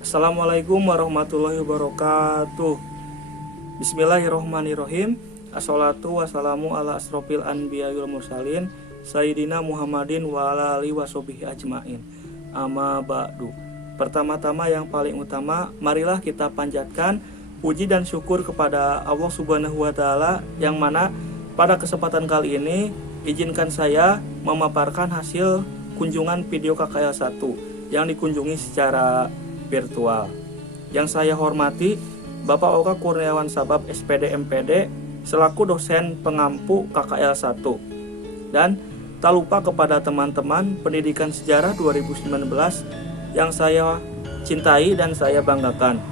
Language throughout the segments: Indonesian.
Assalamualaikum warahmatullahi wabarakatuh. Bismillahirrohmanirrohim. Assalatu wassalamu ala asrofil anbiya wal mursalin Sayyidina Muhammadin wa ala alihi washabihi ajmain. Amma ba'du. Pertama-tama yang paling utama, marilah kita panjatkan puji dan syukur kepada Allah Subhanahu wa taala, yang mana pada kesempatan kali ini izinkan saya memaparkan hasil kunjungan video KKL 1 yang dikunjungi secara virtual. Yang saya hormati Bapak Oka Kurniawan Sabab SPD MPD selaku dosen pengampu KKL 1. Dan tak lupa kepada teman-teman pendidikan sejarah 2019 yang saya cintai dan saya banggakan.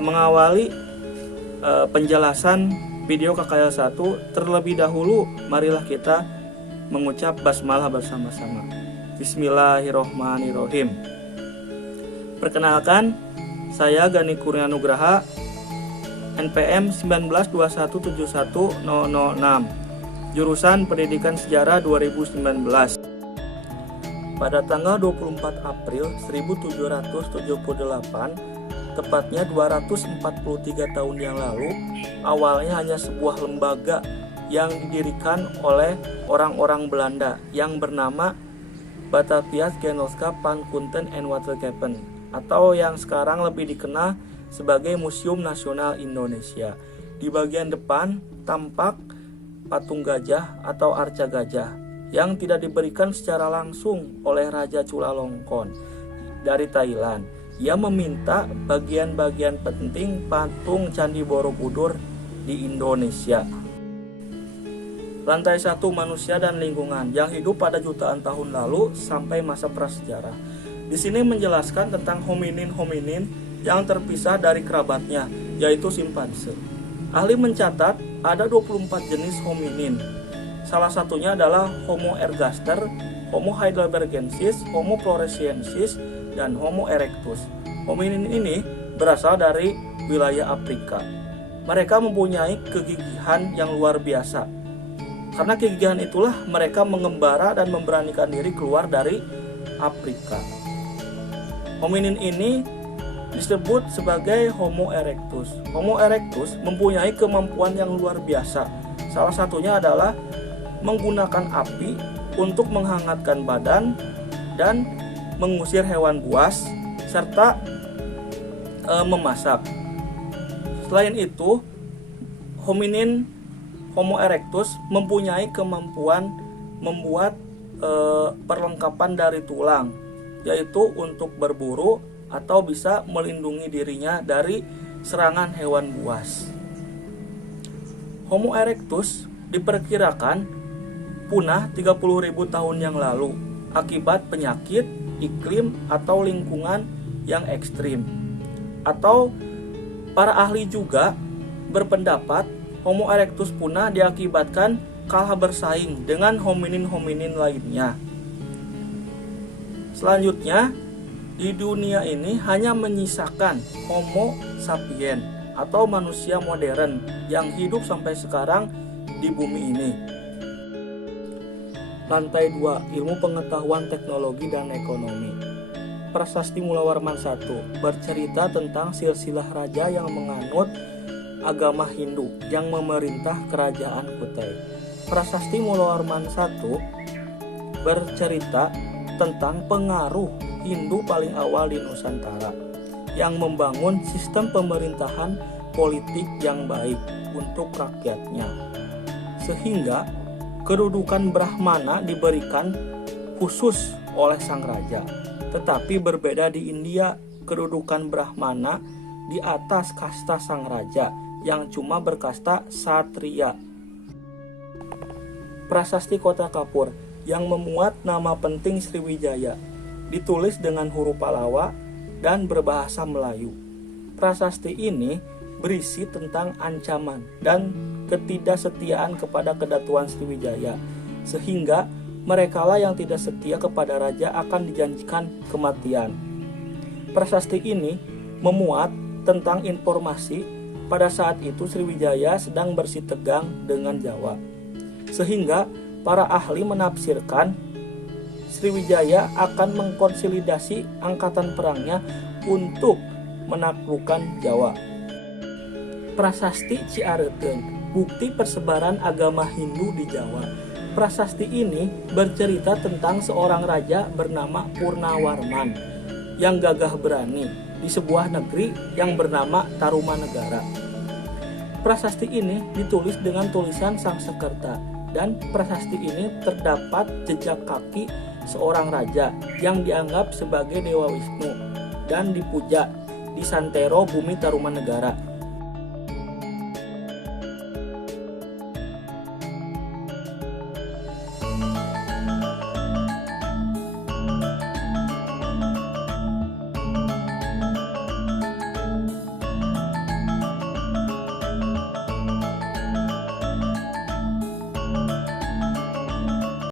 Mengawali penjelasan video KKL 1, terlebih dahulu marilah kita mengucap basmalah bersama-sama. Bismillahirrohmanirrohim. Perkenalkan, saya Gani Kurnia Nugraha, NPM 1921710006, jurusan Pendidikan Sejarah 2019. Pada tanggal 24 April 1778, tepatnya 243 tahun yang lalu, awalnya hanya sebuah lembaga yang didirikan oleh orang-orang Belanda yang bernama Batavia's Genootschap van Kunsten en Waterschepen, atau yang sekarang lebih dikenal sebagai Museum Nasional Indonesia. Di bagian depan tampak patung gajah atau arca gajah yang tidak diberikan secara langsung oleh Raja Chulalongkorn dari Thailand. Ia meminta bagian-bagian penting patung Candi Borobudur di Indonesia. Lantai 1, manusia dan lingkungan yang hidup pada jutaan tahun lalu sampai masa prasejarah. Di sini menjelaskan tentang hominin-hominin yang terpisah dari kerabatnya, yaitu simpanse. Ahli mencatat ada 24 jenis hominin. Salah satunya adalah Homo ergaster, Homo heidelbergensis, Homo floresiensis, dan Homo erectus. Hominin ini berasal dari wilayah Afrika. Mereka mempunyai kegigihan yang luar biasa. Karena kegigihan itulah mereka mengembara dan memberanikan diri keluar dari Afrika. Hominin ini disebut sebagai Homo erectus. Homo erectus mempunyai kemampuan yang luar biasa. Salah satunya adalah menggunakan api untuk menghangatkan badan dan mengusir hewan buas serta memasak. Selain itu, hominin Homo erectus mempunyai kemampuan membuat perlengkapan dari tulang, yaitu untuk berburu atau bisa melindungi dirinya dari serangan hewan buas. Homo erectus diperkirakan punah 30.000 tahun yang lalu akibat penyakit, iklim, atau lingkungan yang ekstrim. Atau para ahli juga berpendapat Homo erectus punah diakibatkan kalah bersaing dengan hominin-hominin lainnya. Selanjutnya, di dunia ini hanya menyisakan Homo sapien atau manusia modern yang hidup sampai sekarang di bumi ini. Lantai 2, ilmu pengetahuan teknologi dan ekonomi. Prasasti Mulawarman 1 bercerita tentang silsilah raja yang menganut agama Hindu yang memerintah kerajaan Kutai. Prasasti Mulawarman 1 bercerita tentang pengaruh Hindu paling awal di Nusantara yang membangun sistem pemerintahan politik yang baik untuk rakyatnya, sehingga kedudukan Brahmana diberikan khusus oleh sang raja. Tetapi berbeda di India, kedudukan Brahmana di atas kasta sang raja yang cuma berkasta Satriya. Prasasti Kota Kapur yang memuat nama penting Sriwijaya ditulis dengan huruf Pallawa dan berbahasa Melayu. Prasasti ini berisi tentang ancaman dan ketidaksetiaan kepada kedatuan Sriwijaya, sehingga merekalah yang tidak setia kepada raja akan dijanjikan kematian. Prasasti ini memuat tentang informasi pada saat itu Sriwijaya sedang bersitegang dengan Jawa, sehingga para ahli menafsirkan Sriwijaya akan mengkonsolidasi angkatan perangnya untuk menaklukkan Jawa. Prasasti Ciareteung, bukti persebaran agama Hindu di Jawa. Prasasti ini bercerita tentang seorang raja bernama Purnawarman yang gagah berani di sebuah negeri yang bernama Tarumanegara. Prasasti ini ditulis dengan tulisan Sangsekerta, dan prasasti ini terdapat jejak kaki seorang raja yang dianggap sebagai Dewa Wisnu dan dipuja di santero bumi Tarumanegara.